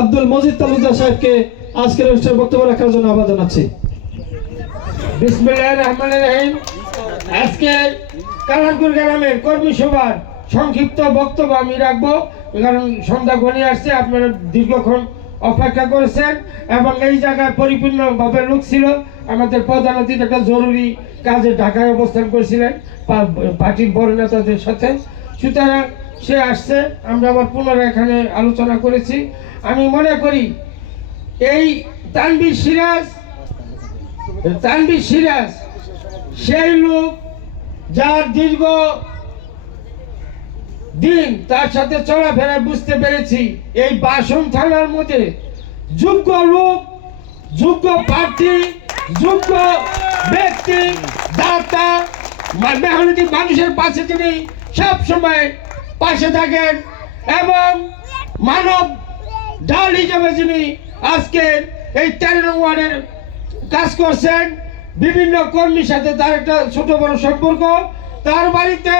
আব্দুল মজিদ সাহেবকে আজকের অনুষ্ঠানে বক্তব্য রাখার জন্য আহ্বান জানাচ্ছি। আজকে গ্রামের কর্মী সভার সংক্ষিপ্ত বক্তব্য আমি রাখব। কারণ সন্ধ্যা ঘনিয়ে আসছে, আপনারা দীর্ঘক্ষণ অপেক্ষা করেছেন এবং এই জায়গায় পরিপূর্ণভাবে লোক ছিল। আমাদের প্রধান অতিথি একটা জরুরি কাজে ঢাকায় অবস্থান করেছিলেন পার্টির বড় নেতাদের সাথে। সুতরাং সে আসছে, আমরা আবার পুনরায় এখানে আলোচনা করেছি। আমি মনে করি, এই তানবির সিরাজ তানবির সিরাজ, সেই লোক যার দীর্ঘ দিন তার সাথে চলাফেরা বুঝতে পেরেছি, এই বাসন থানার মধ্যে যোগ্য লোক, যোগ্য প্রার্থী, যোগ্য ব্যক্তি, দাতা মেহনতি মানুষের পাশে তিনি সব সময় পাশে থাকেন এবং মানব ঢাল হিসেবে যিনি আজকের এই তেরো নং ওয়ার্ডের কাজ করছেন, বিভিন্ন কর্মীর সাথে তার একটা ছোট বড় সম্পর্ক। তার বাড়িতে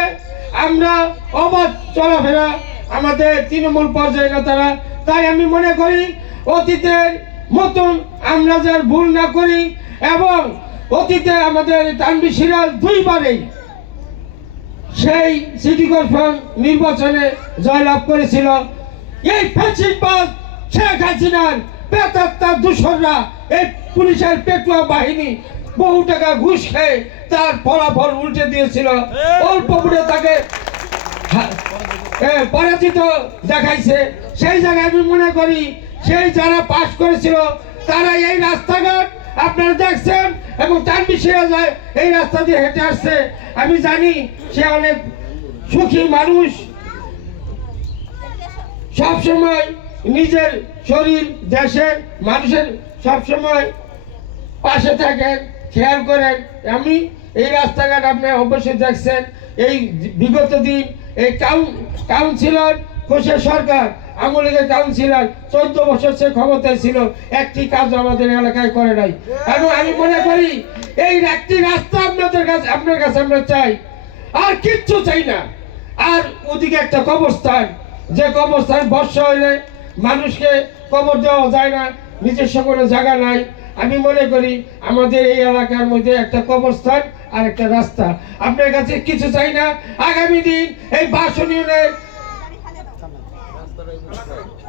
আমরা অবাধ চলাফেরা আমাদের তৃণমূল পর্যায়ে নেতারা, তাই আমি মনে করি অতীতের মতন আমরা যার ভুল না করি এবং অতীতে আমাদের তানবি সিরাজ দুইবারেই সেই সিটি কর্পোরেশন নির্বাচনে জয়লাভ করেছিল। এই ফ্যাসিবাদ শেখ হাসিনার বেতাত্তার দূষণরা, এই পুলিশের পেটুয়া বাহিনী বহু টাকা ঘুষ খেয়ে তার ফলাফল উল্টে দিয়েছিল। অল্প ভোটে তাকে পরাজিত দেখাইছে। সেই জায়গায় আমি মনে করি, সেই যারা পাশ করেছিল তারা এই রাস্তাঘাট আপনারা দেখছেন এবং তার বিষয়ে যায়, এই রাস্তা দিয়ে হেঁটে আসছে। আমি জানি সে অনেক সুখী মানুষ। সব সময় নিজের শরীর দেশের মানুষের সব সময় পাশে থাকেন, খেয়াল করেন। আমি এই রাস্তাঘাট আপনি অবশ্যই দেখছেন। এই বিগত দিন এই কাউন কাউন্সিলর কোষের সরকার আমলিগের কাউন্সিলর চোদ্দ বছর সে ক্ষমতায় ছিল, একটি কাজ আমাদের এলাকায় করে নাই। এবং আমি মনে করি, এই একটি রাস্তা আপনাদের কাছে আপনার কাছে আমরা চাই। আর কিচ্ছু চাই না। আর ওদিকে একটা কবরস্থান। যে কবরস্থান বর্ষা হইলে মানুষকে কবর দেওয়া যায় না, নিজস্ব কোনো জায়গা নাই। আমি মনে করি, আমাদের এই এলাকার মধ্যে একটা কবরস্থান আর একটা রাস্তা। আপনার কাছে কিছু চাই না? আগামী দিন এই বাসন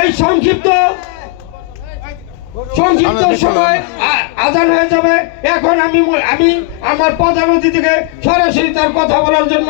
এই সংক্ষিপ্ত সংক্ষিপ্ত সময় আদান হয়ে যাবে। এখন আমি আমি আমার প্রধান অতিথিকে সরাসরি তার কথা বলার জন্য